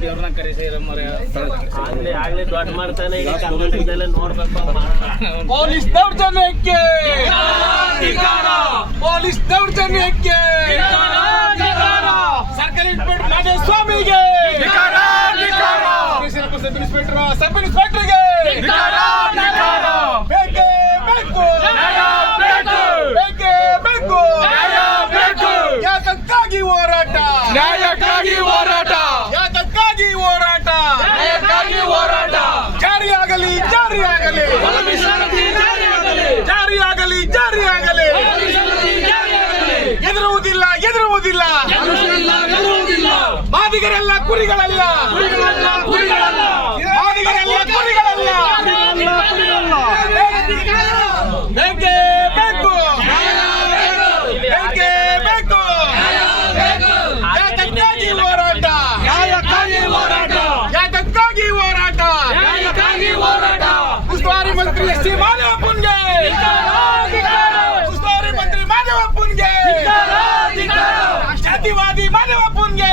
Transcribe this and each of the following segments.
ದೇವ್ರನ್ನ ಕರೆಸಿರಮ್ಮರೆ ಆಗ್ಲೇ ದೊಡ್ಡ ಮಾಡ್ತಾನೆ. ಈಗ ಕರ್ನಾಟಕದಲ್ಲೇ ನೋಡ್ಬೇಕು. ಪೊಲೀಸ್ ದೌರ್ಜನ್ಯಕ್ಕೆ ಪೊಲೀಸ್ ದೌರ್ಜನ್ಯಕ್ಕೆ ಸರ್ಕಲ್ ಇನ್ಸ್ಪೆಕ್ಟರ್ ಮಾಧವಸ್ವಾಮಿಗೆ ಸಬ್ ಇನ್ಸ್ಪೆಕ್ಟರ್ಗೆ ಬೇಕೇ ಬೇಕು ಬೇಕೇ ಬೇಕು ಯಾತಕ್ಕಾಗಿ ಹೋರಾಟ ನ್ಯಾಯಕ್ಕಾಗಿ ಹೋರಾಟ ಯಾತಕ್ಕಾಗಿ ಹೋರಾಟ ಜಾರಿಯಾಗಲಿ ಜಾರಿಯಾಗಲಿ ಜಾರಿಯಾಗಲಿ ಜಾರಿಯಾಗಲಿ ಎದುರುವುದಿಲ್ಲ ಎದುರುವುದಿಲ್ಲ ಮಾದಿಗರೆಲ್ಲ ಕುರಿಗಳಲ್ಲ ಮಾದಿಗರೆಲ್ಲ ಕುರಿಗಳಲ್ಲ ಬೇಕೇ ಬೇಕು ಬೇಕೇ ಬೇಕು ಯಾತಕ್ಕಾಗಿ ಹೋರಾಟ ಯಾತಕ್ಕಾಗಿ ಹೋರಾಟ ಉಸ್ತುವಾರಿ ಮಂತ್ರಿ ಎಸ್ ಸಿ ಮಾಧವಪ್ಪನ್ಗೆ ಉಸ್ತುವಾರಿ ಮಂತ್ರಿ ಮಾಧವಪ್ಪನ್ಗೆ ಜಾತಿವಾದಿ ಮಾಧವಪ್ಪನ್ಗೆ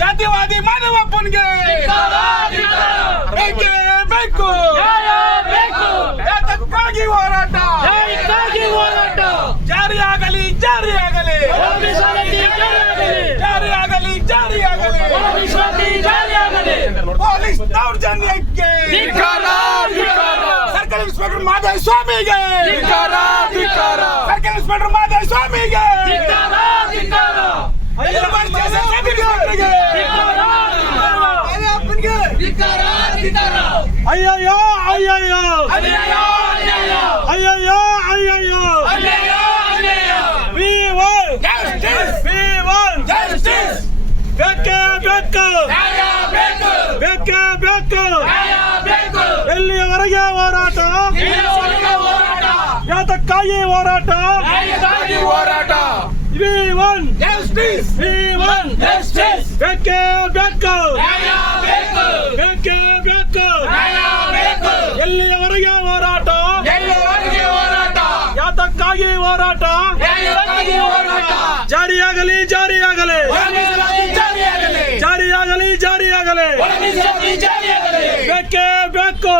ಜಾತಿವಾದಿ ಮಾಧವಪ್ಪನ್ಗೆ ಬೇಕೇ ಬೇಕು ಯಾತಕ್ಕಾಗಿ ಹೋರಾಟ ಜಾರಿಯಾಗಲಿ ಜಾರಿಯಾಗಲಿ ಜಾರಿಯಾಗಲಿ ಜಾರಿಯಾಗಲಿ ಪೊಲೀಸ್ ದೌರ್ಜನ್ಯಕ್ಕೆ ಸರ್ಕಲ್ ಇನ್ಸ್ಪೆಕ್ಟರ್ ಮಾಧವಸ್ವಾಮಿಗೆ ಸರ್ಕಲ್ ಇನ್ಸ್ಪೆಕ್ಟರ್ ಮಾಧವಸ್ವಾಮಿಗೆ ಅಯ್ಯಯ್ಯೋ ಅಯ್ಯಯ್ಯೋ ಅಯ್ಯಯ್ಯೋ ಅಯ್ಯಯ್ಯೋ We want justice ಬೇಕೇ ಬೇಕು ಬೇಕೇ ಬೇಕು ಎಲ್ಲಿಯವರೆಗೆ ಹೋರಾಟ ಯಾತಕ್ಕಾಗಿ ಹೋರಾಟ We want justice ಬೇಕೇ ಬೇಕು ಬೇಕೇ ಬೇಕು ಎಲ್ಲಿಯವರೆಗೆ ಹೋರಾಟ ಯಾತಕ್ಕಾಗಿ ಹೋರಾಟ ಜಾರಿಯಾಗಲಿ ಜಾರಿಯಾಗಲಿ ಜಾರಿಯಾಗಲಿ ಜಾರಿಯಾಗಲಿ ಬೇಕೇ ಬೇಕು